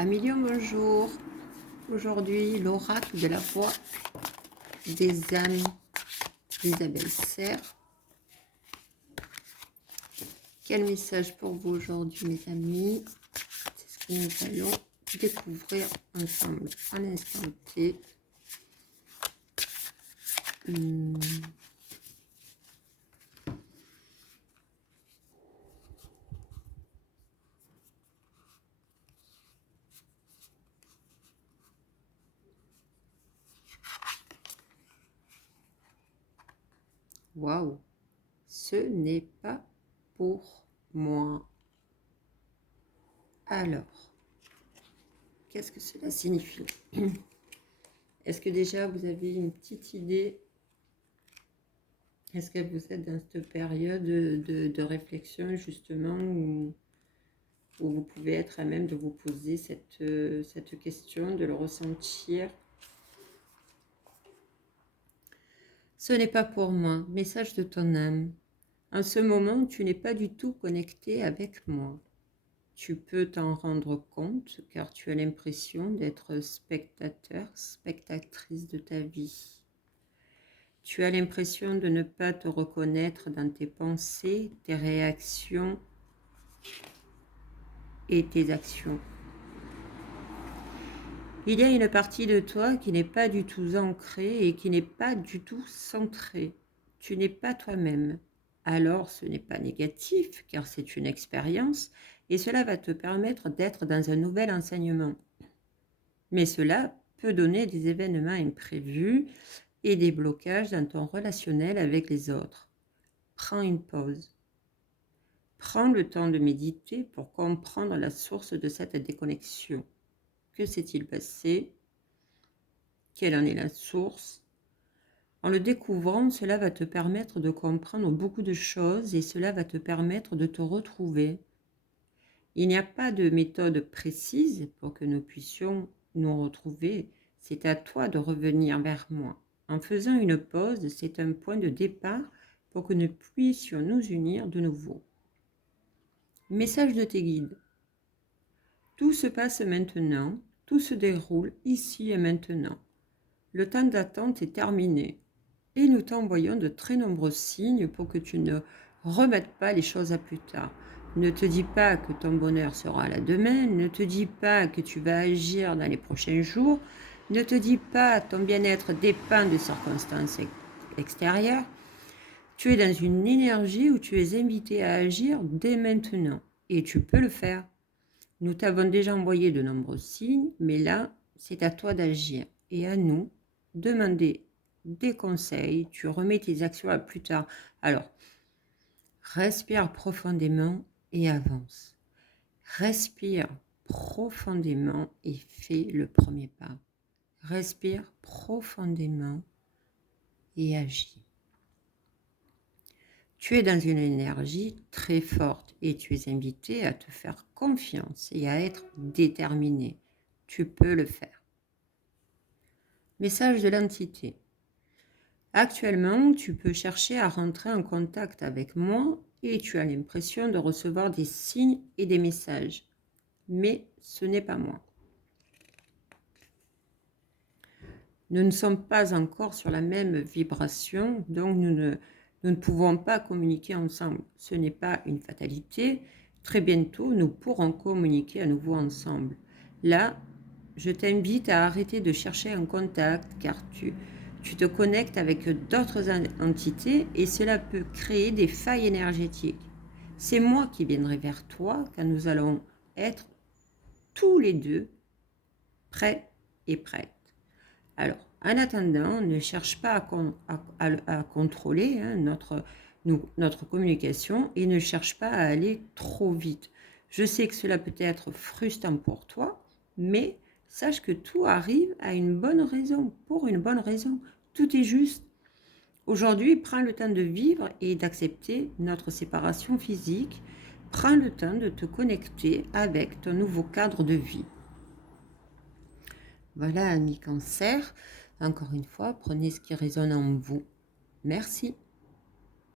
Amélie, bonjour. Aujourd'hui, l'oracle de la voix des âmes d'Isabelle Serre. Quel message pour vous aujourd'hui, mes amis? C'est ce que nous allons découvrir ensemble à l'instant T. Waouh, ce n'est pas pour moi. Alors, qu'est-ce que cela signifie? Est-ce que déjà vous avez une petite idée? Est-ce que vous êtes dans cette période de réflexion justement où vous pouvez être à même de vous poser cette question, de le ressentir? Ce n'est pas pour moi. Message de ton âme. En ce moment, tu n'es pas du tout connecté avec moi. Tu peux t'en rendre compte car tu as l'impression d'être spectateur, spectatrice de ta vie. Tu as l'impression de ne pas te reconnaître dans tes pensées, tes réactions et tes actions. Il y a une partie de toi qui n'est pas du tout ancrée et qui n'est pas du tout centrée. Tu n'es pas toi-même. Alors ce n'est pas négatif car c'est une expérience et cela va te permettre d'être dans un nouvel enseignement. Mais cela peut donner des événements imprévus et des blocages dans ton relationnel avec les autres. Prends une pause. Prends le temps de méditer pour comprendre la source de cette déconnexion. Que s'est-il passé? Quelle en est la source? En le découvrant, cela va te permettre de comprendre beaucoup de choses et cela va te permettre de te retrouver. Il n'y a pas de méthode précise pour que nous puissions nous retrouver. C'est à toi de revenir vers moi. En faisant une pause, c'est un point de départ pour que nous puissions nous unir de nouveau. Message de tes guides. Tout se passe maintenant, tout se déroule ici et maintenant. Le temps d'attente est terminé et nous t'envoyons de très nombreux signes pour que tu ne remettes pas les choses à plus tard. Ne te dis pas que ton bonheur sera là demain, ne te dis pas que tu vas agir dans les prochains jours, ne te dis pas ton bien-être dépend de circonstances extérieures. Tu es dans une énergie où tu es invité à agir dès maintenant et tu peux le faire. Nous t'avons déjà envoyé de nombreux signes, mais là, c'est à toi d'agir et à nous demander des conseils. Tu remets tes actions à plus tard. Alors, respire profondément et avance. Respire profondément et fais le premier pas. Respire profondément et agis. Tu es dans une énergie très forte et tu es invité à te faire confiance et à être déterminé. Tu peux le faire. Message de l'entité. Actuellement, tu peux chercher à rentrer en contact avec moi et tu as l'impression de recevoir des signes et des messages. Mais ce n'est pas moi. Nous ne sommes pas encore sur la même vibration, donc nous ne pouvons pas communiquer ensemble. Ce n'est pas une fatalité. Très bientôt, nous pourrons communiquer à nouveau ensemble. Là, je t'invite à arrêter de chercher un contact car tu te connectes avec d'autres entités et cela peut créer des failles énergétiques. C'est moi qui viendrai vers toi quand nous allons être tous les deux prêts et prêtes. Alors, en attendant, ne cherche pas à contrôler notre communication et ne cherche pas à aller trop vite. Je sais que cela peut être frustrant pour toi, mais sache que tout arrive à une bonne raison, pour une bonne raison. Tout est juste. Aujourd'hui, prends le temps de vivre et d'accepter notre séparation physique. Prends le temps de te connecter avec ton nouveau cadre de vie. Voilà, amis Cancer. Encore une fois, prenez ce qui résonne en vous. Merci.